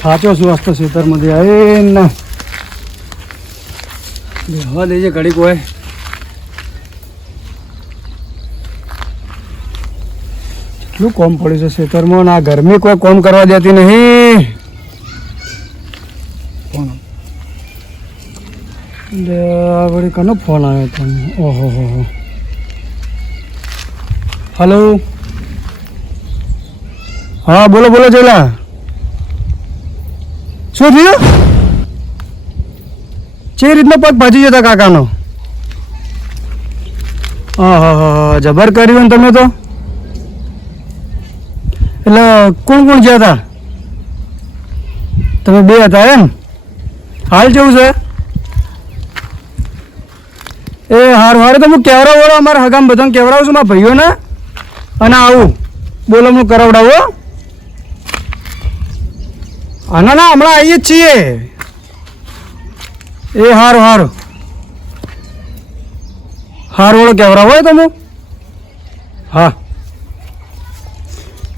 થાચો છું વાસ્તો ખેતરમાંથી આવે ને હવા દેજે ઘડીક હોય. કેટલું કોમ પડ્યું છે ખેતરમાં ના ગરમી કોઈ કોમ કરવા દેતી નહીં. ફોન વળી કનો ફોન આવ્યો તમને? ઓહો હો. હલો, હા બોલો બોલો જેલા, શું થયું? જે રીતનો પગ ભાજી જતા કાકાનો? હા જબર કર્યું ને તમે તો. એટલે કોણ કોણ ગયા હતા? તમે બે હતા એમ? હાલ કેવું છે? એ હારું હારું તો હું કેવડાવો અમારા હગામ બધાને કેવડાવું છું મારા ભાઈઓને અને આવું બોલો હું કરાવડાવો. ના ના હમણાં આવીએ જ છીએ. એ હારું હારું હારું ઓળો કેવડાવો હોય તમે? હા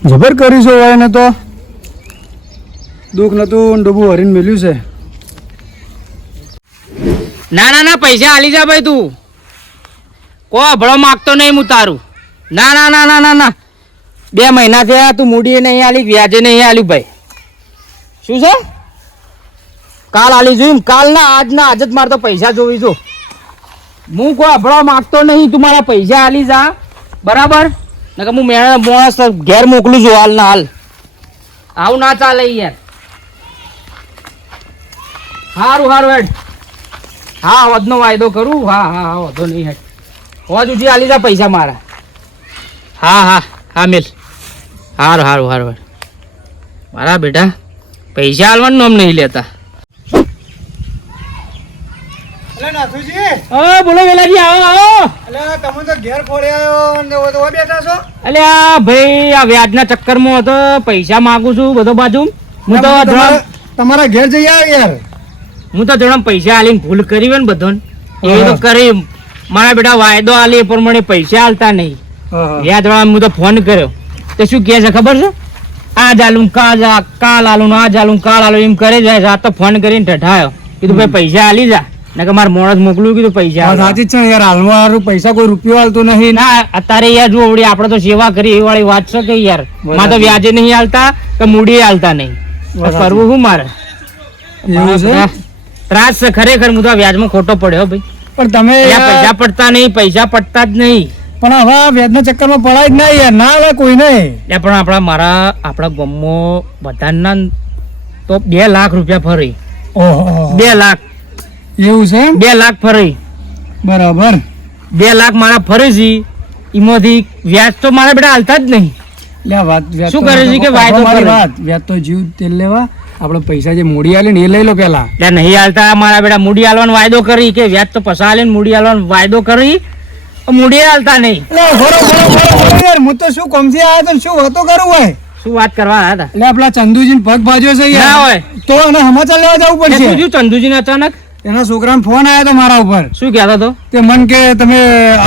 જબર કરીશું હવે એને તો દુઃખ નતું ડૂબું હરીને મેલ્યું છે. ના ના ના પૈસા આલી જા ભાઈ તું કો ભળો માગતો નહીં હું તારું. ના ના ના ના ના ના 2 મહિના થયા તું મૂડીએ નહીં આલી વ્યાજે નહીં આલ્યું ભાઈ. શું છે? કાલ આલી જોયું કાલ ના આજ જ મારે તો પૈસા જોવી છો. હું કોઈ ભળો માગતો નહીં તું મારા પૈસા આલી જા બરાબર. નકર હું માણસ ઘેર મોકલું છું હાલ ના હાલ. આવું ના ચાલે યાર. સારું સારું હેડ. હા વધનો વાયદો કરું. હા હા હા વધો નહીં હેડ. હોવા સુધી આલી જા પૈસા મારા. હા હા હા મેલ. સારું સારું સારું મારા બેટા પૈસા આલવાનું નામ નહીં લેતા. બોલો વેલાજી આવો આવો. તમે તો ઘેર ફોડ્યા બેઠા છો? અલે આ ભાઈ આ વ્યાજના ચક્કરમાં હતો પૈસા માંગુ છું બધો બાજુ. હું તો તમારા ઘેર જઈ આવ યાર. હું તો જણા પૈસા આલીને ભૂલ કરી હોય ને બધો એ તો કરી મારા બેટા વાયદો આલી એ પ્રમાણે પૈસા આલતા નહીં. વ્યાજ વાળા હું તો ફોન કર્યો તો શું કહે છે ખબર છે? આજ આલું કાલ આલું આજ આલું કાલ આલું એમ કરે જાય છે. આ તો ફોન કરીને ઠઠાયો કીધું ભાઈ પૈસા આલી જા ના કે મારે મોણસ મોકલું કીધું પૈસા. સાચી જ છે યાર હાલમાં પૈસા કોઈ રૂપિયો હાલતું નહીં. ના અત્યારે યાર જો વળી આપણે તો સેવા કરી એ વાળી વાત છે કે યાર માં તો વ્યાજે નહીં આલતા કે મૂડી આલતા નહીં. કરવું શું મારે? ત્રાસ છે ખરેખર. હું તો વ્યાજમાં ખોટો પડ્યો ભાઈ. પણ તમે પૈસા પડતા નહીં પૈસા પડતા જ નહીં. પણ હવે વ્યાજના ચક્કરમાં પડાય જ નહીં યાર. ના આવે કોઈ નહીં. પણ આપણા ગામમાં બધાના તો 2 લાખ રૂપિયા ફરી. 2 લાખ એવું છે? 2 લાખ ફરી બરાબર. 2 લાખ મારા ફરી છે. એમાંથી વ્યાજ તો મારા બેટા હાલતા જ નહીં. શું કરે છે કે વ્યાજ તો જીવ તેલ લેવા આપણે પૈસા જે મૂડી આલે ને એ લઈ લો પેલા. નહીં હાલતા મારા બેટા. મૂડી આલવાનો વાયદો કરી કે વ્યાજ તો પૈસા આલે મૂડી આલવાનો વાયદો કરી મૂડી હાલતા નહીં. હું તો શું કોમથી આવ્યો તો શું વાતો કરું હોય? શું વાત કરવા આવ્યા હતા? એટલે આપણા ચંદુજી પગ ભાજ્યો છે ના હોય તો એને સમાચાર લેવા જવું પડશે. શું ચંદુજી ને અચાનક એના છોકરાને ફોન આવ્યો તો મારા ઉપર. શું કહેતો હતો? તે મન કે તમે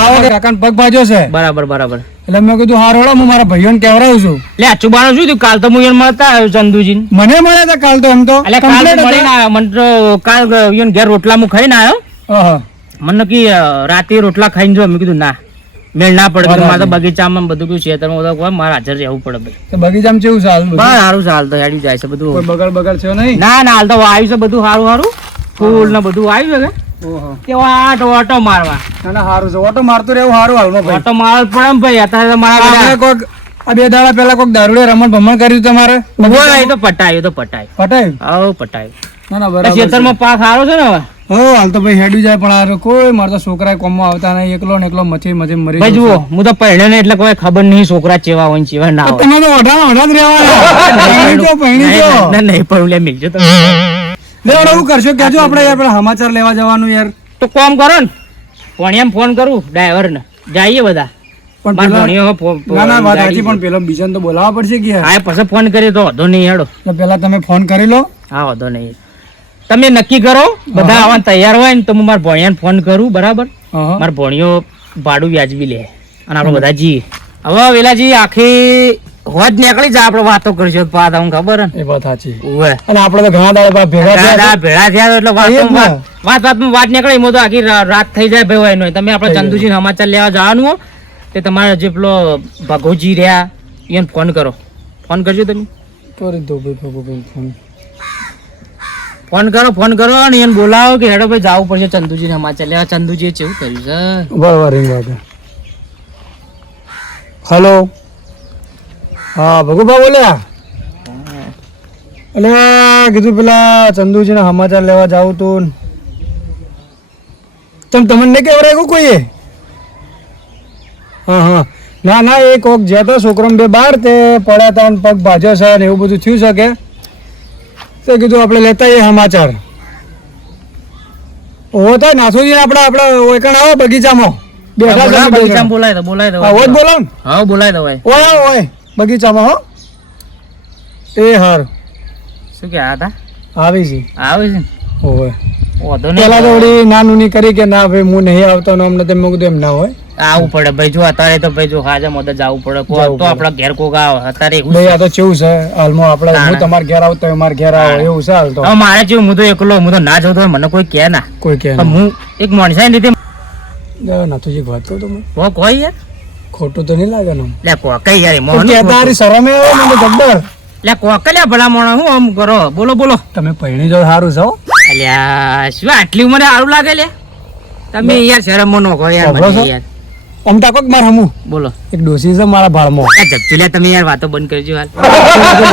આવો કાકાને પગ ભાજ્યો છે. બરાબર બરાબર. એટલે મેં કીધું હારો હું મારા ભાઈઓને કહેવડાવું છું. એટલે અચુબાનો શું થયું? કાલ તો હું એને મળતા આવ્યો ચંદુજી. મને મળ્યા હતા કાલ તો. એમ તો એટલે કાલ મળીને આવ્યો. મને તો કાલ ઘેર રોટલા હું ખાઈને આવ્યો. મને કી રાતે રોટલા ખાઈને જો. મેં કીધું ના મેળ ના પડે. મારે તો બગીચામાં બધું કયું ખેતરમાં મારે હાજર રહેવું પડે ભાઈ. બગીચામાં કેવું ચાલ? સારું ચાલ તો હેડી જાય છે બધું. બગડ છે નહીં? ના ના હાલ તો આવ્યું છે બધું સારું સારું. ફૂલ ને બધું આવ્યું છે કે ઓટો મારવા. સારું છે. ઓટો મારતો રહેવું સારું હાલમાં ભાઈ. ઓટો મારવો પડે ભાઈ. અત્યારે મારા કોઈક 2 દાડા પહેલા કોઈક દારૂડે રમણ ભમણ કર્યું તમારે? તો પટાયું પટાયું. હા પટાયું. ના ના બરાબર. ખેતરમાં પાક સારો છે ને હવે. હાલ તો ભાઈ હેડી જાય. પણ કોઈ મારે તો છોકરા કોમમાં આવતા નહીં. એકલો ને એકલો મચી મરી ભાઈ. જુઓ હું તો પહેણ્યો ને એટલે કોઈ ખબર નહીં છોકરા ચેવા હોય ચેવા ના હોય. તમે તો ઓઢા જ રહેવાના. નહીં પણ લે મિલજો તો એવું કરશો કેજો. આપણે સમાચાર લેવા જવાનું યાર. તો કોમ કરો ને ભણિયામ ફોન કરું ડ્રાઈવર ને જઈએ બધા. પણ પેલો બીજાને તો બોલાવવા પડશે કે હા પછી ફોન કરી તો વાંધો નહીં હેડો. પેલા તમે ફોન કરી લો. હા વાંધો નહીં. તમે નક્કી કરો બધા આવવા તૈયાર હોય ને તો હું મારા ભણિયાને ફોન કરું બરાબર. મારા ભણિયો ભાડું વ્યાજબી લે અને આપણે બધા જઈએ. હવે વેલાજી આખી હોજ નીકળી જાય આપણે વાતો કરશો પાછા તમને ખબર હે ને? એ વાત સાચી. ઓવે. અને આપણે તો ઘણા દાડા ભેગા થયા દાદા ભેળા થયા એટલે એ જ ને. વાતમાં વાત નીકળે એમાં તો આખી રાત થઈ જાય ભાઈ હોય નહીં. તમે આપણે થઈ જાય. ચંદુજી સમાચાર લેવા જવાનું હો તે તમારે જે પેલો ભગોજી રહ્યા એને ફોન કરો. ફોન કરજો તમે. કરી દો ભાઈ ભગવાન ફોન. ફોન કરો અને એને બોલાવો કે હેડો ભાઈ જવું પડશે ચંદુજી સમાચાર લેવા. ચંદુજીએ કેવું કર્યું છે? બરાબર રિંગ વાગે. હલો. હા ભગુભા બોલ્યા. એટલે કીધું પેલા ચંદુજીના સમાચાર લેવા જાવું તું. તમને નહીં કહેવરાયું કોઈએ? હા હા ના ના એ કોક જ્યાં તો છોકરો બે બહાર તે પડ્યા હતા ને પગ ભાજ્યો છે ને એવું બધું થયું છે કે તે કીધું આપણે લેતા આવીએ સમાચાર. ઓહો તો નાથુજી આપણે ઓયકણ આવો બગીચામાં બેઠા છે બે જણ. બોલાય દો હા ઓય જ બોલાવ ને. હા બોલાય દો ભાઈ. ઓય ઓય બગીચામાં હો. એ હાર શું કે હતા આવી છે. આવે છે ને? ઓય વાંધો પેલા તો નહીં. વળી નાનું ની કરી કે ના ભાઈ હું નહીં આવતો ને અમને તેમ મેં કીધું એમ ના હોય આવવું પડે ભાઈ. જો અત્યારે તો ભાઈ જો હાજર મદદ જવું પડે. જવું તો પડે. આપડા ઘેર કોક આવે અત્યારે એવું ભાઈ છે. આ તો કેવું છે હાલમાં આપણે ના, હું ના. તમારા ઘેર આવતો હોય મારા ઘેર આવો એવું છે હાલ તો હવે મારે જેવું હું તો એકલો હું તો ના જતો હોય મને કોઈ કહે ના. કોઈ કે પણ હું એક માણસાઈ લીધે નાથુજી વાત કહું તો કોઈ યાર ખોટું તો નહીં લાગે ને લે કોકઈ યાર મોહન તારી શરમે આવે મને જબ્બર. લે કોક લે ભલા મોણા હું આમ કરો બોલો બોલો. તમે પૈણી જો સારું છો અલ્યા શું આટલી ઉંમરે સારું લાગે લે તમે યાર શરમ નો કરો યાર સાંભળો મને છો? યાર આમ તાકો માર હમું બોલો. એક ડોસી છે મારા ભાળમાં આ જપચી લે તમે યાર વાતો બંધ કરજો હાલ.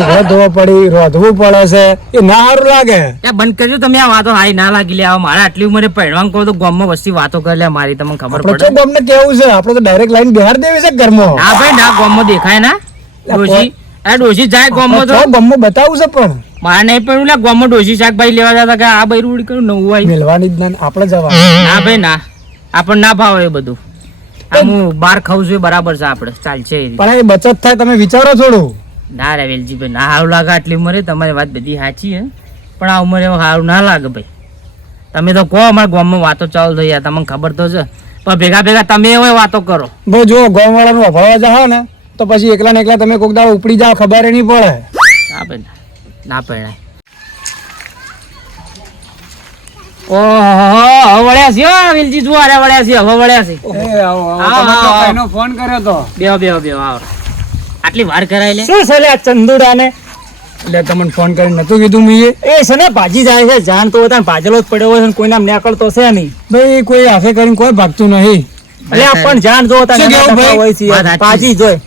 ઘર ધોવા પડી રોધવું પડે છે એ ના સારું લાગે. ત્યાં બંધ કરજો તમે આ વાતો હાઈ ના લાગી લે. મારે આટલી ઉંમરે પહેરવાનું કહો તો ગામમાં વસ્તી વાતો કરે લે મારી તમને ખબર આપણે પડે. તો અમને કેવું છે આપણે તો ડાયરેક્ટ લાઈન બિહાર દેવી છે ઘરમાં. ના ભાઈ ના ગામમાં દેખાય ના ડોશી. આ ડોશી જાય ગામમાં તો ગમમાં બતાવું છે પણ મારે નહીં પડ્યું લે ગામમાં ડોશી શાકભાજી લેવા જતા કે આ બૈરું ઉડી કર્યું નવું આવી. મેલવાની જ ના આપણે જવા. ના ભાઈ ના આપણને ના ભાવે એ બધું. આ હું બહાર ખાઉં છું એ બરાબર છે આપણે ચાલશે એ રીતે. પણ એ બચત થાય તમે વિચારો થોડું. ના રે વેલજીભાઈ ના સારું લાગે આટલી ઉંમરે. તમારી વાત બધી સાચી હે પણ આ ઉંમરે એવું સારું ના લાગે ભાઈ. તમે તો કહો અમારા ગામમાં વાતો ચાલુ થઈ જાય તમને ખબર તો છે પણ ભેગા ભેગા તમે એવો વાતો કરો. ભાઈ જો ગામવાળાનું અભાવવા જાઓ ને તો પછી એકલા ને એકલા તમે કોક દાડો ઉપડી જાઓ ખબર નહીં પડે. ના ભાઈ ના પરણાય. ઓહો હવે વળ્યા છે હો વેલજી જુઓ અરે વળ્યા છે હવે વળ્યા છે. આવો. ફોન કર્યો તો બેહો આવો. આટલી વાર કરાય લે. શું છે લે ચંદુડા ને એટલે તમને ફોન કરીને નતું કીધું મેં એ છે ને ભાજી જાય છે જાણ તો હતા ભાજેલો જ પડ્યો હોય છે ને કોઈ નામ નીકળતો છે નહીં ભાઈ કોઈ હાથે કરીને કોઈ ભાગતું નહીં. એટલે આ પણ જાણ જો હતા શું કેવું ભાઈ? હોય છે વાત સાચી. ભાજી જોય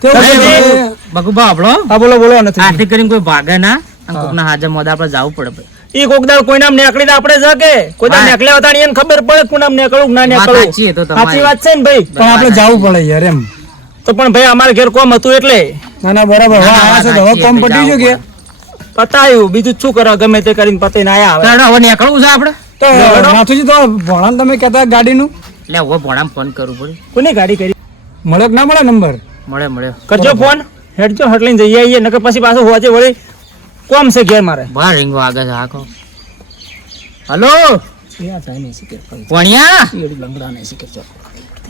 તો પછી બગુબા આપણો હા બોલો બોલો નથી આરતી કરીને કોઈ ભાગે ના અને કોકના હાજર મોઢા આપણે જવું પડે ભાઈ. ઈ કોક દાડ કોઈ નામ નીકળી આપણે જકે કોઈ દાડ હા. નીકળ્યા હતા ને એને ખબર પડે કોઈ નામ નીકળું કે ના વાત નીકળું સાચી એ તો તમારી. સાચી વાત છે ને ભાઈ પણ આપણે જવું પડે યાર એમ. તો પણ ભાઈ અમારે ઘેર કોમ હતું એટલે ના ના બરાબર ના, હા ના, આ છે તો વાત હવે કોમ સાચી, પટી ગયું કે પતાયું બીજું શું કરો ગમે તે કરીને પતાઈને આયા તો આવે હેડો, હવે નીકળવું છે આપણે. તો નાથુજી તો ભણાને તમે કહેતા ગાડીનું એટલે હવે ભોણામાં ફોન કરવું પડે. કોની ગાડી કરી મળે કે ના મળે નંબર? મળ્યો કરજો ફોન હેડજો હટ લઈને જઈએ આવીએ નકર પછી પાછું હોજે વળી કોમ છે ઘેર મારે બહાર રીંગો આગળ છે આખો. હલો ભણ્યા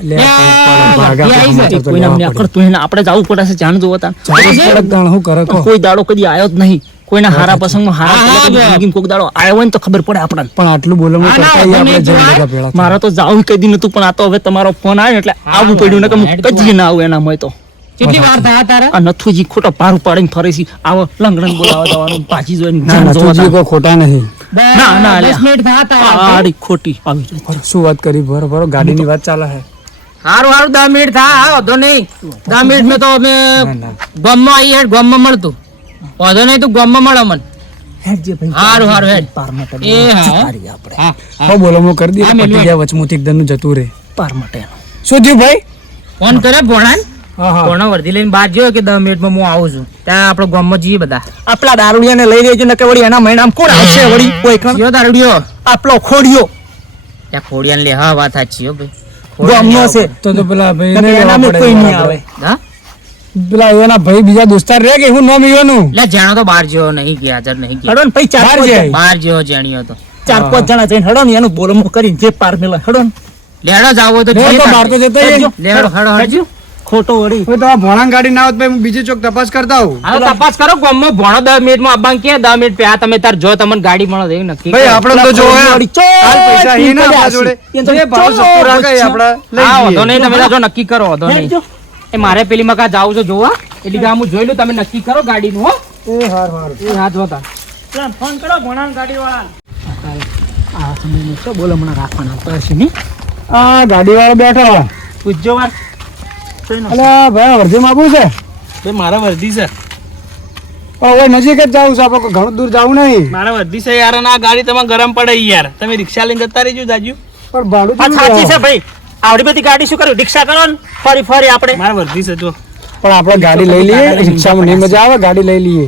લે, ભાગા, ભાગા, ભાગા, તો કોઈ નામ લેવા પડે. નીકળતું એને આપણે જવું પડે છે જાણ જોવો તાણ. ચાલીસ કડક દાણ શું કરે કહો? કોઈ દાડો કદી આવ્યો જ નહીં કોઈના હારા પ્રસંગમાં હા, હારા હા, જિંદગીમાં કોક દાડો આવ્યો હોય ને તો ખબર પડે આપણને પણ આટલું બોલવાનું ના, ના, કરતા ઈ આપણે તમે જઈને જોવા. બધા ભેળા થાય. મારે તો જાવું કદી નતું પણ આ તો હવે તમારો ફોન આવ્યો એટલે આવવું પડ્યું ને કે કદી ના આવું એના હોય તો કેટલી વાર થયા તારે? આ નથુજી ખોટો પાર ઉપાડીને ફરે છે આવો લંગડન બોલાવા જવાનું ભાજી જોઈને ના, જાણ જોવા નાથુજી કોઈ ખોટા નહીં. ના, ના, 10 મિનિટ થયા તારે. આડી ખોટી આવી જાય. બરો, શું વાત કરી બરોબર ગાડીની વાત ચાલે છે. હારું 10 મિનિટ થયા હા વાંધો નહીં. 10 મિનિટ મેં તો અમે ના, ના. ગામમાં આવી હેડ ગામમાં મળતું વાંધો નહીં તું ગામમાં મળે મને. હેડજે ભાઈ. હારું હેડ. પાર માટે એ હા પારી આપણે હા હો બોલો હું કરી હા, દઈએ મેલ્યું. પટી ગયા વચમુથી એકદમ નું જતું રહે. પાર માટે શું થયું ભાઈ? ફોન કરે ભોણાને. હા હા ભોણા વર્ધી લઈને બહાર ગયો કે 10 મિનિટમાં હું આવું છું ત્યાં આપણે ગામમાં જઈએ બધા. આપલા દારૂડિયાને લઈ લેજો ને કે વળી એના મહિનામાં કોણ આવશે વળી કોઈ કણ? કયો દારૂડિયો? આપલો ખોડિયો ત્યાં ખોડિયાને લે હા વાત સાચી હો ભાઈ. ગામનો છે તો પેલા ભાઈ નકર ને એનામાં લેવા કોઈ પડે. નહીં આવે હા પેલા એના ભાઈ બીજા દોસ્તાર રે કે હું નામ ઈયોનું? એટલે જાણો તો બહાર જેવો નહીં ગયા હાજર નહીં ગયા હડો ને ભાઈ ચાર બહાર પાંચ જાય. બહાર જેવો જાણ્યો તો ચાર પાંચ જણા જઈને હડો ને એનું બોલમો કરીને જે પાર મેલા હડો ને લેડો જાવ હોય તો લે જઈએ તો તાર. બહાર તો જતા રહીએ. હેડજો. લેડો હેડો હેડજો. ખોટો વળી હવે તમારા ભોણાની ગાડી ના હોત ભાઈ હું બીજી ચોક તપાસ કરતા હોઉં હા તો તપાસ કરો ગામમાં ભણો 10 મિનિટમાં અબ્બાંગ કે 10 મિનિટ પેલા તમે તાર જો તમને ગાડી મળો એવું નક્કી ભાઈ કરો. આપણે તો જો વળી ચો, હાલ પૈસા હી ના આપણા જોડે એ તો જે ભાવ ચો, સસ્તું રાખે એ આપણે લઈ હા જઈએ. વાંધો નહીં તમે જો નક્કી કરો વાંધો નહીં હેડજો. એ મારે પેલી મકા જાવું છે જોવા એટલે કે હું જોઈ લઉં તમે નક્કી કરો ગાડીનું હો એ હાર હાર એ હા જોતા પેલા ફોન કરો ભણાન ગાડી વાળા આ સમય તો બોલો હમણાં રાખવાના પડશે નહીં આ ગાડી વાળો બેઠો પૂછજો વાર અલ્યા ભાઈ વર્ધીમાં આપવું છે ભાઈ મારા વર્ધી છે હવે નજીક જ જવું છે આપણે કોઈ ઘણું દૂર જવું નહીં મારા વર્ધી છે યાર અને આ ગાડી તમારે ગરમ પડે યાર તમે રિક્ષા લઈને જતા રહેજો જાજુ પણ ભાડું આ કેટલું સાચી છે આવે? ભાઈ આવડી બધી ગાડી શું કર્યું રિક્ષા કરો ને ફરી ફરી આપણે મારા વર્ધી છે જો પણ આપણે ગાડી લઈ લઈએ રિક્ષામાં નહીં મજા આવે ગાડી લઈ લઈએ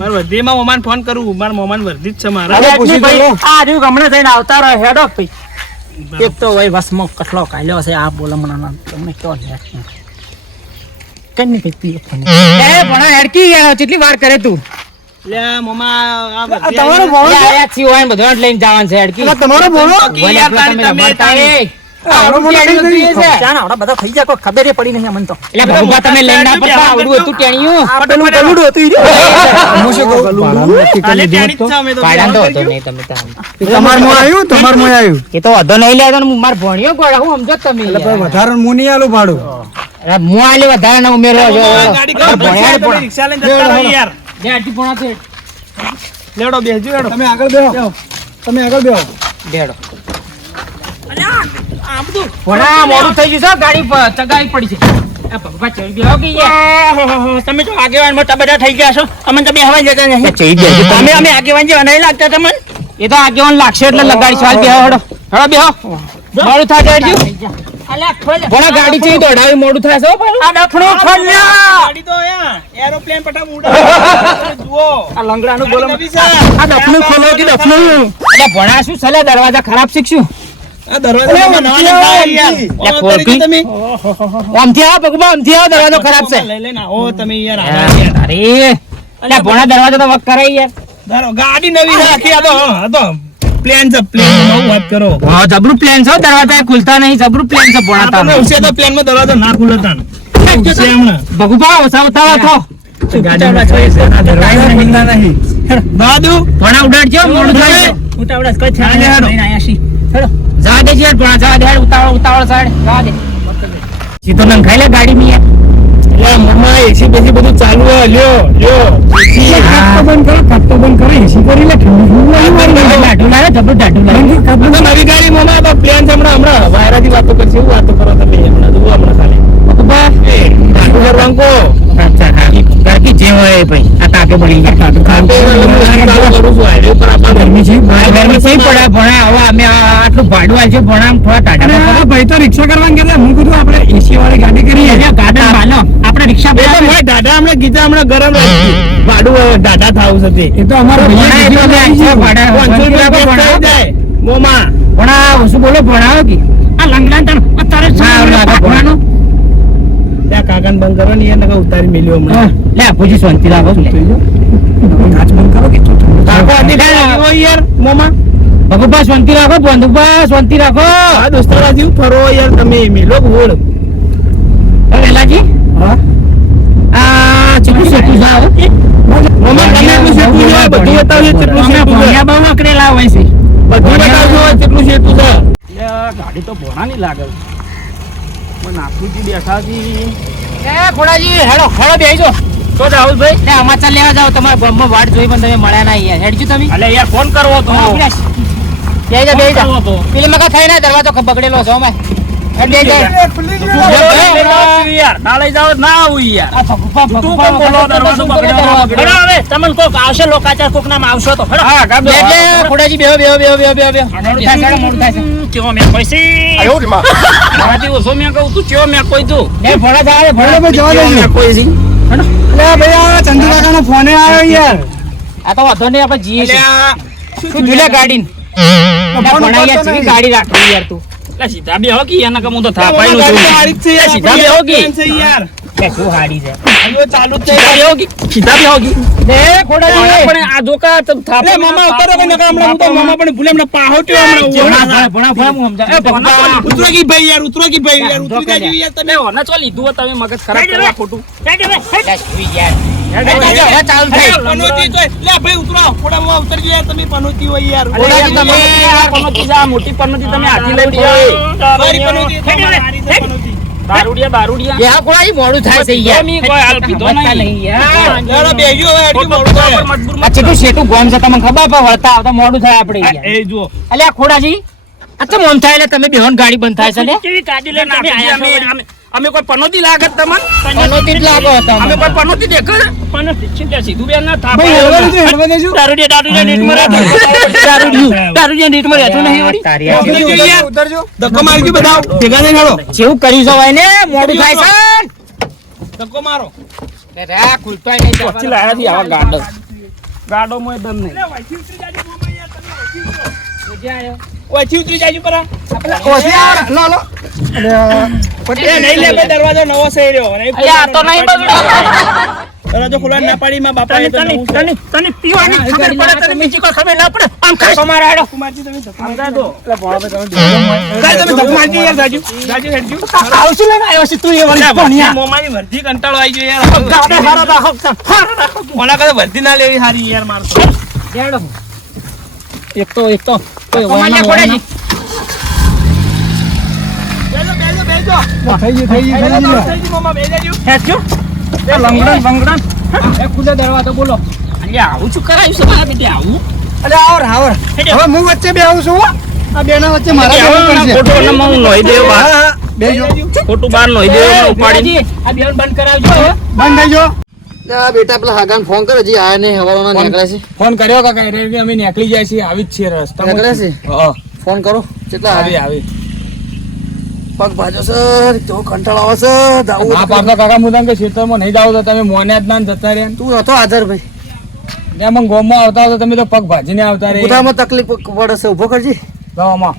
મારા વર્ધીમાં મોમાન ફોન કરું મારા મોમાન વર્ધી જ છે મારા અરે પૂછી તો લો. આ રહ્યું ગમણે થઈને આવતા રહે હેડો ભાઈ એક તો ભાઈ વસમાં કટલો કાલ્યો છે આ બોલમણાના તમને કયો લે કઈ નહીં ભાઈ પીએ ફોન એ ભણા હેડકી કેટલી વાર કરે તું લે મોમા આ આ તમારો ભોણો છે? આયા છીએ હોય ને બધો લઈને જવાનું છે હેડકી અલા, તમારો ભોણો કી યાર તારી તમે તારી આવડો મોટો થઈ ગયો છે. ત્યાં આવડા બધા થઈ જાય કોઈ ખબર ય પડી નહીં અમને તો એટલે ભગવા તમે લઈને ના પડતા આવડું હતું ટેણિયું આ પેલું ગલુડું હતું ઈ હું શું કહું? ભાડાનું નક્કી કરી લીધું હોત તો. કાઢાને તો હતો નહીં તમે તાર. તમારું મોં આવ્યું તમારું મોં આવ્યું એ તો વધો નહીં લેતો ને હું માર ભણ્યો ગોળા હું સમજો તમે એટલે ભાઈ યાર. વધારે હું નહીં આલું ભાડું અરે હું આલે વધારે ના ઉમેરો છો ગાડી ભણ્યા કરો રિક્ષા લઈને જતા રહો યાર જે આટલી ભણા છે લેડો બેસજો હેડો તમે આગળ બેહો તમે આગળ બેહો ડેડો આ બધું ભણા મોડું થઈ ગયું છે ગાડી ચગાવી પડી છે આ ભગવા ચડી ગયો કે યાર તમે તો આગેવાન મોટા બધા થઈ ગયા છો અમને તો બેહવા જતા નહીં ચડી ગયો અમે આગેવાન જેવા નહીં લાગતા તમને એ તો આગેવાન લાગશે એટલે લગાડી હાલ બેહો હડો બેહો મોડું થાય જડજો ભણા ગાડી છે દોડાવી મોડું થાય છે હો ભાઈ. આ ડફણો ખોલ્યા ગાડી તો અહીંયા એરોપ્લેન પટામ ઉડાવે જુઓ આ લંગડાનું બોલો ગાડી નવી છે. આ ડફણું ખોલો કે ડફણું એટલે ભણા શું સલે દરવાજા ખરાબ શીખશું આ દરવાજા નવા નવા યાર એટલે ઓ, ખોલતી. તમે આમથી આવો ભગવા આમથી આવો દરવાજો ખરાબ છે લઈ લઈને આવો તમે યાર આગળ યાર. અરે એટલે ભણા દરવાજો તો વક કરાઈ યાર ધારો ગાડી નવી છે આખી આ તો પ્લેન છે પ્લેન નવું વાત કરો હા જબરું પ્લેન છે હો, દરવાજા ખુલતા નહીં જબરું પ્લેન છે ભણા આપણને તાનું. ઉસે તો પ્લેન માં દરવાજો ના ખુલે તાન ઉસે હમણાં ભગુભા ઓછા ઉતાવળ થો દાદુ ભણા ઉડાડજો મોડું થાય છે. ઉતાવળા કોઈ છે આજે હેડો. નહીં આયા છી હેડો જા દે યાર ભણા જા દે યાર, ઉતાવળ સાઈડ જા દે સીધો નંખાઈ લે ગાડી ની યાર. લે મમ્મા એસી બેસી બધું ચાલુ હે લ્યો લ્યો એસી કપતો બંધ કરે એસી કરી લે ડાઢું લાવે જબરું ડાઢું લાવે આ તો નવી ગાડી મમ્મા આ તો પ્લેન છે હમણાં વાયરાથી વાતો કરશે એવું વાતો કરો તમે હમણાં જુઓ હમણાં ખાલી ભગુભા એ ડાકુ કરવાંકો અચ્છા હા ગાડી જે હોય એ ભાઈ આ તાકે બની ગયા ખાતે ચાલુ કરું છું હાઈવે પર આપણે ગરમી છે ગરમી સહી પડે ભણા હવે અમે આટલું ભાડું આલજો ભણા આમ થોડા ટાટા ભાઈ તો રિક્ષા કરવાનું કહેતા હું કીધું આપણે એસી વાળી ગાડી કરીએ ગાડા માનો આપણે રિક્ષા એ તો મોય ડાટા હમણાં કીધા હમણાં ગરમ રાખી ભાડું હવે ડાટા થાવું છે તે એ તો અમારો ભણા એ તો લે આછા ભાડા 500 રૂપિયા ભણા થઈ જાય મોમાં ભણા શું બોલો ભણાવો કે આ લંગડા તણ અત્યારે ભણાનો ત્યાં કાકાને બંધ કરો ને એને ઉતારી મેલ્યો હમણાં લે પૂછી શાંતિ રાખો લે કાચ બંધ કરો કે કાકો આથી કઈ આવ્યો યાર મોમાં ભગુભા શાંતિ રાખો બંધુભા શાંતિ રાખો આ દોસ્તારા જેવું ફરો યાર તમે મેલો ગોળ વેલાજી હા આ ચીકુ સેતુ જાવ મોમાં તમે એટલું શેઠું છે બધું બતાવજો કેટલું અમે શેઠું છે ભણ્યા બહુ અકરેલા હોય છે બધું બતાવજો કેટલું શેઠું છે ગાડી તો ભોણાની લાગે મને આખુજી બેઠા છી એ ખોડાજી હેડો હેડો બેહીજો તો રાહુલ ભાઈ ને સમાચાર લેવા જાવ તમારા ગામમાં વાટ જોઈ પણ તમે મળ્યા ના યાર હેડજો તમે અલે યાર ફોન કરવો તો બેહીજા બેહીજા પેલી મકા થઈ ના દરવાજો બગડેલો છે અમાય યાર ના લઈ જાવ ના આવું યાર તું કોણ બોલો દરવાજો બગડ્યો હેડો હવે તમને કોક આવશે લોકાચાર કોક નામ આવશો તો હેડો હા ગામ ખોડાજી બેહો બેહો બેહો બેહો બેહો બેહો મોડું થાય છે મોડું થાય છે કેવો મેં પૈસી આયો રે માં મારાથી ઓછો મેં કહું તું કેવો મેં કોઈ તું એ ભણા જાવે ભણા ભાઈ જવા કેવો દેજો મેં કોઈ છી અરે ભાઈ આ ચંદુ કાકાનો ફોન આવ્યો યાર આ તો વાંધો નહીં આપણે જીએ છીએ અલ્યા શું જુલે ગાડી ભણા યાર જેવી ગાડી રાખવી યાર તું સીધા બે હો કે એના કમું તો થાપાઈ નું ગાડી હારી જ છે યાર સીધા બે હો કે પ્લેન છે યાર કે શું હાડી છે હવે ચાલુ જ થઈ ગઈ. સીધા બી હોગી. લે ખોડાજી પણ આ જોકા થાપે મામા ઉપર તો નકા હમણાં હું તો મામા પણ ભૂલે હમણાં પાહોટ્યો હમણાં ભણા હું સમજા એ ભગવાન ઉતરો કી ભાઈ યાર ઉતરો કી ભાઈ યાર ઉતરી જાજો યાર તમે ઓને ચો લીધું હોય તમે મગજ ખરાબ કરવા ખોટું ચાલુ થઈ પનોતી તો લે ભાઈ ઉતરો કોડામાં ઉતરી ગયા તમે પનોતી હોય યાર તમે આ પનોતી જા મોટી પનોતી તમે હાથી લઈ મારી પનોતી તો મારી તો પનોતી દારૂડિયા યા કોળાજી મોડું થાય છે યાર મી કોઈ હાલ પીધો નહીં યાર યાર બેજો હવે એટલું મોડું થાય મજબૂર આ ચેટું શેટું ગોમ છે તમને ખબર પણ વળતા આવતા મોડું થાય આપણે યાર એ જો અલ્યા ખોડાજી આ તો મોમ થાય એટલે તમે બેહોન ગાડી બંધ થાય છે લે કેવી ગાડી લઈને તમે આયા છો? અમે કોઈ પનોતી લાગત તમને પનોતી જ લાગો હતા અમે કોઈ પનોતી દેખો પનોતી ચિંતા સીધું બેન ના થાપ ભાઈ હેડવા દેજો, હેડવા દેજો. દારૂડિયા નીટ મરે દારૂડિયા નીટ મરે હતું નહીં વળી તારી ઉતરજો. ધક્કો મારી ગયો બધા ભેગા થઈને હેડો જેવું કર્યું જવાય ને મોડું થાય છે ધક્કો મારો ને રા ખુલતોય નહીં પછી લાયા થી આવા ગાડો ગાડો મોય દમ નહીં ઓછી ઉતરી જાજો પરા ઓછી આવ. લો લો અલ્યા, એ નહીં લે બે દરવાજો નવો છે રહ્યો અલ્યા આ તો નહીં બગડ્યો દરવાજો ખોલવા ના પાડી માં બાપા એ તો નવું છે. તને પીવાની ખબર પડે તને બીજી કોઈ ખબર ના પડે આમ ખાસ અમારા હેડો કુમારજી તમે ધક્કો સમજાય દો તમે ધક્કો મારજો યાર જાજો જાજો હેડજો આવશું લઈને આવ્યો છે તું એ વળી ભણ્યા મોમાની વર્ધી કંટાળો આવી ગયો યાર ગાડે હારા રાખો કોના કરે વર્ધી ના લેવી હારી યાર મારતો હેડો એક તો કમાલ્યા ખોડાજી બેજો બેજો બેજો થઈ ગયું, થઈ ગયું, થઈ ગયું. થઈ ગયું મામા બેજો હેચ્યો એ લંગડન એ ખુલ્લો દરવાજો બોલો અલ્યા આવું શું કરાયું છે મારા બેટી આવું અલ્યા, આવર, આવર. હવે હું વચ્ચે બેહું છું હો. આ બેના વચ્ચે મારા બેહવું પડશે. ખોટું ને હું નોઈ દેવ હા, હા, બેહજો. ખોટું બાર નોઈ દેવ ઉપાડી ખોડાજી આ બેન બંધ કરાવજો હવે બંધ થઈ જો. બેટા પેલા હાગાને ફોન કરે હજી આયા નહીં હવાના નીકળે છે ફોન કર્યો કાકા એટલે અમે નીકળી જાય છીએ આવી જ છીએ રસ્તામાં. નીકળે છે હા, ફોન કરો કેટલા આવી આવી આવી પગ ભાજો સર તો કંટાળો આવે છે જાવું હા પાપા કાકા મુદામ કે ખેતરમાં નહીં જાવ તો તમે મોને જ ના ને જતા રહ્યા તું હતો હાજર ભાઈ ત્યાં મને ગોમમાં આવતા હો તો તમે તો પગ ભાજીને આવતા રહ્યા ઉધામાં તકલીફ પડે છે ઉભો કરજી ગામમાં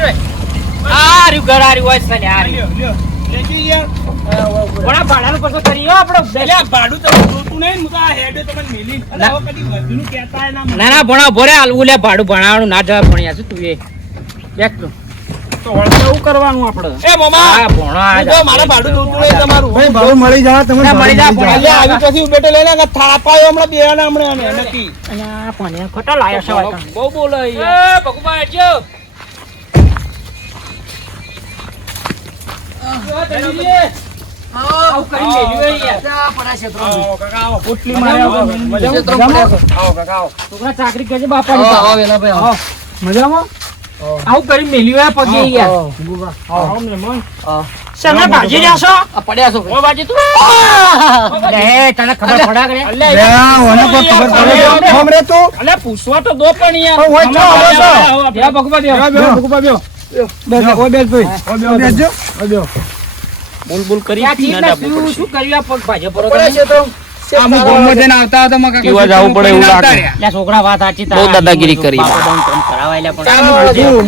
આ રહ્યું ઘર આ રહ્યું હોય છે આ રહ્યું લ્યો લેજી યાર ઘણા ભાડાનું પછી કરીએ આપણે એટલે ભાડું તમે જોતું નહીં ને હું તો આ હેડે તમને મેલી અને હવે કદી વર્ધીનું કહેતા ય ના મને. ના ના ભણા ભોરે હાલવું લે ભાડું ભણાવવાનું ના જવા ભણ્યા છે તું એ દેખ તું. તો વળતા એવું કરવાનું આપણે એ મામા આ ભણો આ હું તો મારે ભાડું જોતું નહીં તમારું ભાઈ ભાડું મળી જાય તમને ના, મળી જાય, ભાડું એટલે આવી પછી ઉભેટો લઈને આ થાપાયો હમણાં બેવાના હમણાં અને નથી અને આ પાણી ખોટા લાયા છે વાયકા. બહુ બોલે એ ભગવાન હટજો. આવું કરી મેલ્યું એ યાર. આવો કાકા આવો પોટલી મજામાં? આવો કાકા આવો છોકરા ચાકરી કરજે બાપાની આવો, પાસે. આવો વેલા ભાઈ આવો. મજામાં? આવું કરી મેલ્યું એ પગે યાર. આવો મહેમાન શેના ભાજી રહ્યા છો આ પડ્યા છો ઓ બાજી તું લે, તને ખબર પડે કે નહીં? લે, ઓને કોઈ ખબર પડે ખમ રે તું અલે પૂછવા તો દો પણ યાર હોય તો, હોય તો. બેહો ભગવાન બેહો. બેહો, ભગુભા બેહો. બેસો, ઓય બેસ ભાઈ. ઓય બેસજો. ઓય બેહો. બોલ બોલ કરી આ ચીજને શું કર્યું આ પગ ભાજ્યો પરો પડ્યા તમે? છે તો આ હું ગોમમાં જઈને આવતા હતા મારા કાકા પીવા જાવું પડે એવું આવતા લાગે. રહ્યા. લે, છોકરા વાત સાચી બહુ દાદાગીરી કરી. બાપા દમ દમ કરાવાય લે પણ.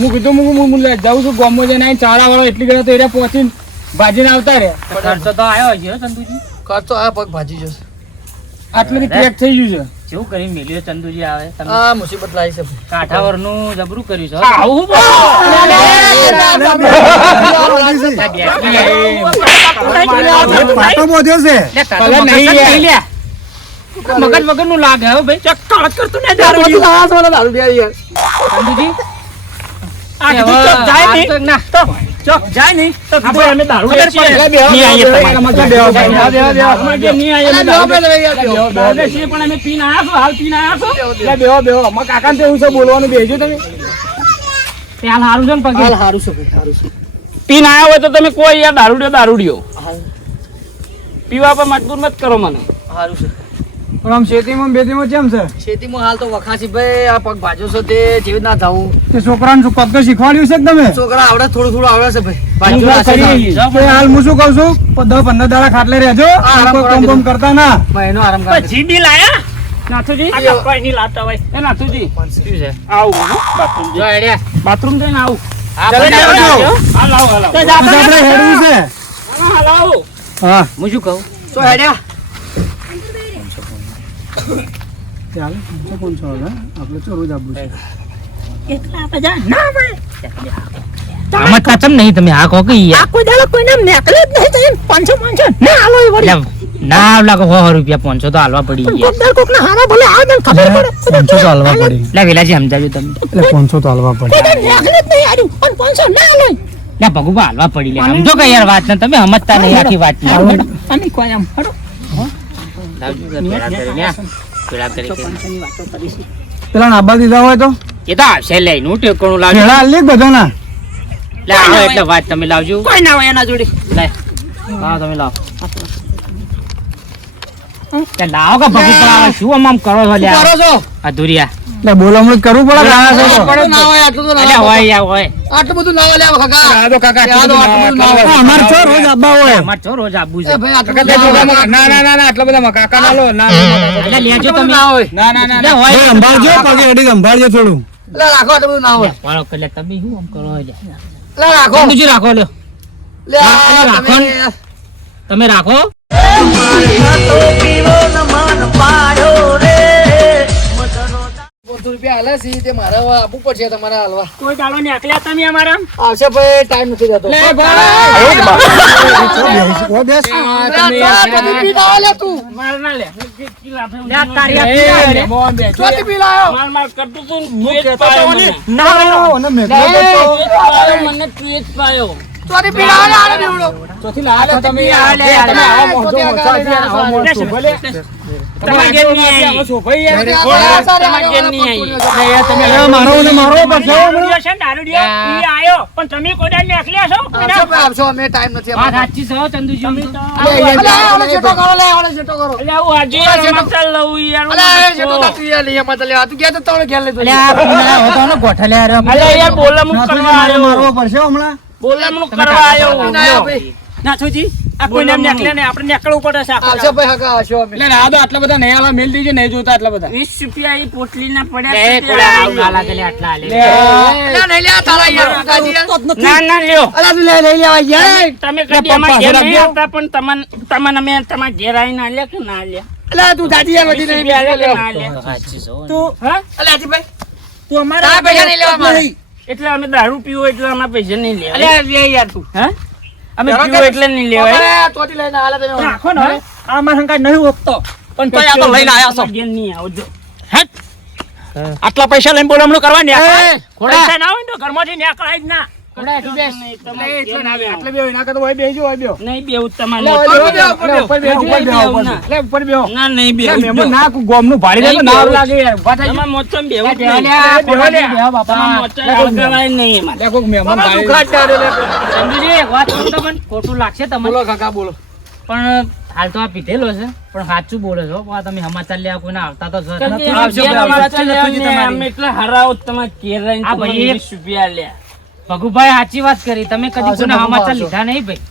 હું કીધું હું જાઉં છું ગોમમાં જઈને આવીને ચારા વાળો એટલી ઘણા તો એરિયા પહોંચીને ભાજીને આવતા રહ્યા ખર્ચો તો આવ્યો હશે હો, ચંદુજી. કરતો આ પગ ભાજી જશે આટલું ક્રેક થઈ ગયું છે જેવું કરી મેલ્યો ચંદુજી આવે તમે આ મુસીબત લાવી છે કાંઠાવરનું જબરું કર્યું છે હો. આવું બોલ પાટો બોધ્યો છે લે, તાતો પગલા મગજ નહીં જ યાર. નહીં લે. મગજ વગરનું લાગે હો ભાઈ. ચક્કર કરતું ને દારૂ દારૂ દારૂ યાર ચંદુજી આ કીધું ચોક જાય આ નહીં તો ના. ચોક જાય નહીં તો આપણે અમે દારૂ ખબર વેચીએ. પડે. નહીં આવીએ તમારે. અમારે બેહો, બેહો, બેહો. અમારે ઘેર નહીં આવીએ અમે દારૂ વેચીએ, પણ અમે પીને આયા છો હાલ પીને આયા છો લે, બેહો, બેહો. અમારા કાકાને તો એવું છે બોલવાનું બેસજો તમે તે હાલ હારું છે ને પગે? હાલ હારું છે ભાઈ હારું છે પીને આયા હોય તો તમે કોઈ યાર દારૂડિયો દારૂડિયો પીવા પર મજબૂર મત કરો મને હારું છે પણ આમ શેતીમાં ને બેતીમાં કેમ છે ખેતીમાં હાલ તો વખાસી ભાઈ આ પગ ભાજો છો તે જેવી ના થવું તે છોકરાને પગ તો શીખવાડ્યું છે કે તમે છોકરા આવડે થોડું આવડે છે ભાઈ એવું ભાજો કરી. તો હાલ હું શું કહું છું 10-15 દાડા ખાટલે રહેજો આરામ કોઈ કરવા કામ દેજો. કરતા ના મહિનો આરામ કરે પછી બી લાયા નાથુજી આ કોઈ નહીં લાવતા હોય એ નાથુજી આવું બાથરૂમ જો હેડ્યા બાથરૂમ જઈને આવું હા ચાલો, પણ ચાલો. આવજો. હા લાવો લાવો આજે આપણે હેડવું છે હા લાવો હા હું શું કહું તો હેડ્યા ચાલ 500 હવે આપણે તો રોજ આપવું છે એટલા બધા ના ભાઈ આમાં કાચમ નહીં તમે આ કહો કે યાર કોઈ દાડો કોઈને નેકલે જ નહીં તો 500 ના આલો વળી એટલે ના લાગો 100 રૂપિયા 500 તો હાલવા પડી યાર કોકદાર કોકના હારા ભલે આ ને ખબર પડે 500 તો હાલવા પડે એટલે વેલાજી સમજાવજો તમે એટલે 500 તો હાલવા પડે નેકલે જ નહીં આડું પણ 500 ના આલો એટલે ભગુભા હાલવા પડી લે સમજો કે યાર વાત ને તમે સમજતા નહીં આખી વાત અને કોઈ આમ હડો પેલા નાબા દીધા હોય તો એ તો આવશે લઈને હું ટેકોણું લાવજો ભેળા હાલ લે બધા ના લે આવો એટલે વાત તમે લાવજો કોઈ ના હોય એના જોડે લે લાવો તમે લાવો તે લાવો કે ભગુભા શું આમ કરો છો લ્યા કરો છો અધુરિયા એટલે બોલામણું જ કરવું પડે કે આ છો તો. ના હોય આટલું તો ના એટલે હોય હોય યાર હોય આટલું બધું ના હોય લે કાકા આ તો કાકા યાદ હોય, આટલું બધું ના હોય. હા, અમારે છો રોજ આબા હોય અમાર ચો રોજ આબુ એ છે ભાઈ આટલું કાકા બધું ના હોય. ના આટલા બધા કાકા ના લો ના એટલે લેજો આટલું બધું તમે ના હોય ના એટલે હોય એ સંભાળજો પગે અડી સંભાળજો થોડું લે રાખો આટલું બધું ના હોય વાળો એટલે તમે શું આમ કરો લ્યા લે રાખો બીજું રાખો લ્યો લે આ રાખો ને. તમે રાખો ₹500 હાલે છે તે મારે હવે આપવું પડશે તમારે હાલવા કોઈ દાડો નેકલ્યા તમે અમારા આવશે ભાઈ ટાઈમ નથી જતો ઓ બેસ ચોથી પી લાવો લે તું માર ના લે લે આ તારી ચોથી પી લાવો માર કરતું તું તું જ પાયો મને ના ઓને મેઘલો તો મને તું જ પાયો ચોથી પી લાવો ને આને દેવડો ચોથી લાલે તમે તમે આ લે તમે આવો મોઢો ચોથી મોચા છે આગળ આવો મોઢો ભલે તમારે ઘેર નહીં આવી. સોભાઈ યાર તમારે ઘેર નહીં આવી. તમે મારો ને મારો પડશે દારૂડિયો છે ને, દારૂડિયો. ઈ આયો પણ તમે કોઈ દાડો નેકલ્યા છો આવશે ભાઈ આવશો અમે ટાઈમ નથી વાત સાચી છે હો ચંદુજી ઓલે જેટો કરો લે ઓલે જેટો કરો એટલે હું આજે સમાચાર લઉં યાર અલે જેટો તા તું યાર લઈએ મત લે તું કે તો તોડ ઘેર લેતો અલે આ કોના હોતો ને ગોઠલે રે અલે યાર બોલામણું કરવા આવ્યો મારવો પડશે હમણાં બોલામણું કરવા આવ્યો ભાઈ ના છોજી આ કોઈ નામ નેકલે ને આપણે નેકળવું પડે છે આખો આવશે ભાઈ હકા આવશો અમે એટલે ના તો આટલા બધા નહીં આલા મેલ દીજે નહીં જોતા આટલા બધા 20 રૂપિયા ઈ પોટલીના પડ્યા લે છે કોડા ના લાગે લે આટલા લે અલે નહીં લે તારા યાર કાજી ના ના લ્યો અલે તું લે લઈ લેવા યાર તમે કદી અમારા ઘેર નહીં આવતા પણ તમને અમે તમારા ઘેર આવીને આલ્યા કે ના આલ્યા અલે તું દાદી યાર વધી નહીં આલ્યા કે લે ના આલ્યા સાચી છે હો. તું હા અલે આજી ભાઈ તું અમારા તારા પૈસા નહીં લેવા મારે એટલે અમે દારૂ પીવો એટલે અમારા પૈસા નહીં લેવા અલે લે યાર તું હા અમે પીવો એટલે નહીં લેવાય અરે તોથી લઈને હાલે તમે રાખો ને હવે. આ મારા હંગાત નહીં ઓપતો પણ તોય આ તો લઈને આયા છો. ઘેર નહીં આવજો આટલા પૈસા લઈને બોલામણું કરવા ને પૈસા ના હોય ને તો ઘરમાંથી નીકળાય જ ના કોડા તું બેસ નહીં, તમારે ઘેર નહીં આવું. એટલે બે ના તો હોય બેજો હોય બેજો નહીં બેવું તમારે લે, નહીં. લે, ઉપર બેહો, ઉપર બેહો. ઉપર બેહો ઉપર લે ઉપર બેહો ના નહીં લે, બેવું મહેમાન ના ગોમનું ભાડી દે તો નહીં ના બેહું. લાગે યાર ઉભા થઈ તમારે મોચમ બેવું જ બેહો નહીં. લે આ બેહો લે. બેહો બાપા તમારે મોચમ લગાવાય નહીં એમાં. લે કોક મહેમાન બાબા તું ભાઈ ખાટ ડાળે લે ચંદુજી એક વાત કહું તમને ખોટું લાગશે તમને બોલો કાકા બોલો પણ હાલ તો આ પીધેલો છે પણ સાચું બોલે છો આ તમે સમાચાર લેવા કોઈને આવતા તો છો કારણ કે આવશે, ઘેર આવશે. અમારા ચાલ્યા ને અમે એટલા હરાવો તમારે ઘેર રહીને આ ભાઈ તમને 20 રૂપિયા લ્યા. ભગુભાઈ સાચી વાત કરી તમે કદી આવશે, કોઈના ભગુભા, સમાચાર આવશે. લીધા નહીં ભાઈ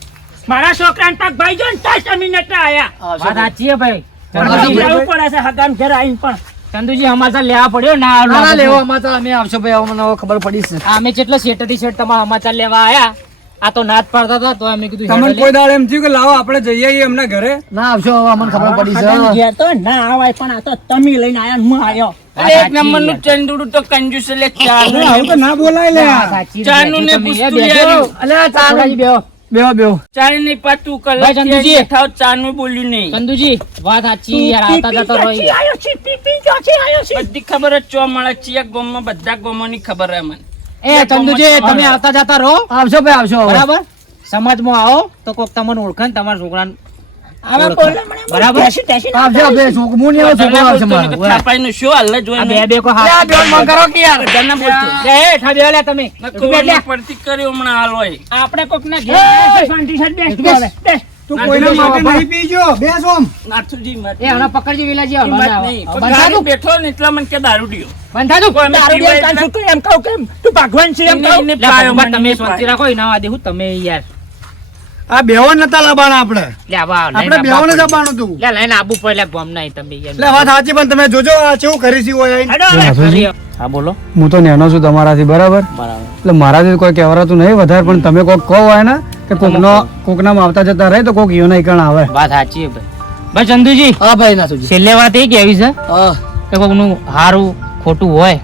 મારા છોકરાને પાક ભાઈ જો ને તાજ તમે નતા આયા વાત સાચી છે ભાઈ તમારે ચંદુજી જવું પડે છે હગામ ઘેર આવીને પણ ચંદુજી સમાચાર લેવા પડ્યો ના ના ના ના લેવો અમાર તો અમે આવશો ભાઈ હવે મને હવે ખબર પડી છે અમે જેટલા શેઠથી શેઠ તમારા સમાચાર લેવા આયા આ તો નાચ પાડતા હતા તો અમે કીધું તમને હેડો કોઈ લે. દાડ એમ થયું કે લાવો આપણે જઈએ આવીએ એમના ઘરે ના આવશો હવે અમને ખબર પડી હગામ છે ઘેર તો ના આવાય પણ આ તો તમે લઈને આયા ને હું આયો વાત એક સાચી નંબરનું યાર. ચંદુડું તો કંજૂસ એટલે ચાનું આવું તો ના બોલાય લે વાત સાચી છે. ચાનું ને તમે પૂછતું બેસો. યાર. અલે છોકરાજી બેહો. બેહો બેહો ચાય નહીં પાતું ભાઈ કલાક ચંદુજી. બેઠા હોત, ચાનું બોલ્યું નહીં ચંદુજી વાત સાચી યાર આવતા જતા રહી બધી ખબર જ ચો મળે છે એક ગામમાં બધા ગામોની ખબર હે મને એ ચંદુજી તમે આવતા જતા રહો આવશો ભાઈ આવશો હવે. બરાબર સમાજમાં આવો તો કોક તમને ઓળખે ને તમારા છોકરાને બરાબર આવશે ભાઈ છોકરો હું નહીં આવું, છોકરો આવશે મારો. છાપાઈનું શું હાલ જ હોય આ ને. બે બે કો લે, હાથ આ બેન માં કરો કે યાર બધાને બોલતો. લે હેઠા બેહો લે તમે નકર ઓલી પડતી કરી હમણાં હાલ હોય આપણે કોક ના ઘેર તું તું કોઈના માટે નહીં પીજો બેસ ઓમ નાથુજી મત એ હમણાં પકડજી વેલાજી ઈ મત નહીં. પણ ગાડી બેઠો ને એટલા મને કે દારૂ ડીયો. દારૂ ડીએ કાન છૂટું એમ કહું કેમ તું ભગવાન છે એમ કહું તમે શાંતિ રાખો એના વાદે હું તમે યાર આ બેવો નતા લાવવાના આપણે લે આવા આપણે બેવાને જ આવવાનું હતું લે લઈને આબુ પડે ગોમ નહીં તમે યાર એટલે વાત સાચી પણ તમે જોજો આ કેવું કરીશું હોય હેડો નાથુજી, હા બોલો હું તો નેનો છું તમારાથી બરાબર બરાબર એટલે મારાથી કોઈ કહેવરાતું નહીં વધારે પણ તમે કોક કહો હોય ને કે કોકનામાં આવતા જતા રહે તો કોક યોના ઈકણ આવે વાત સાચી છે ભાઈ ચંદુજી હા ભાઈ નાથુજી છેલ્લે વાત એ કેવી છે હા કે કોકનું હારું ખોટું હોય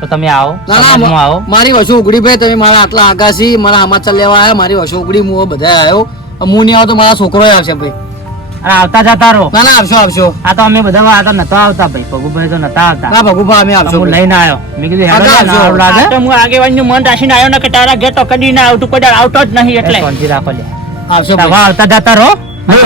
તો તમે આવો ના સમાજમાં ના આવો મારી વશો ઉગડી ભાઈ તમે મારા આટલા આગાસી મારા સમાચાર લેવા આવ્યા મારી વશો ઉગડી હું બધા આવ્યો હું નહીં આવો તો મારા છોકરો આવશે ભાઈ અને આવતા જતા રહો ના ના આવશો આવશો આ તો અમે બધા આ તો નતા આવતા ભાઈ પગુભાઈ તો નતા આવતા ના ભગુભા અમે આવશો હું લઈને આવ્યો મેં કીધું હેડો આગળ લે, ના આવજો. આવડે લાગે તો હું આગેવાનનું મન રાખીને આવ્યો ને કે તારા ઘેર તો કદી ના આવતું કોઈ દાડો આવતો જ નહીં એટલે શાંતિ રાખો લે આવશો હવે ભાઈ આવતા જતા રહો તો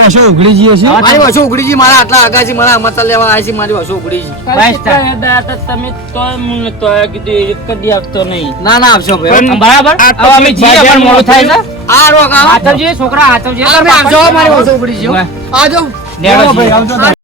વશો ઉઘડી જઈએ છીએ મારી વશો ઉગડીજી મારા આટલા આગાસી મારા સમાચાર લેવા આવ્યા છે મારી વશો ઉગડીજી બસ તાર. તમે તો મને તો કીધું કદી આપતો નહીં. ના ના આવશો ભાઈ બરાબર આ તો હવે અમે જઈએ પણ મોડું થાય છે આ રોક આવો આચવજે છોકરા આચવજે તમે આવજો મારી વશો ઉગડીજી હો. આવજો લેડો ભાઈ જઈએ. આવજો.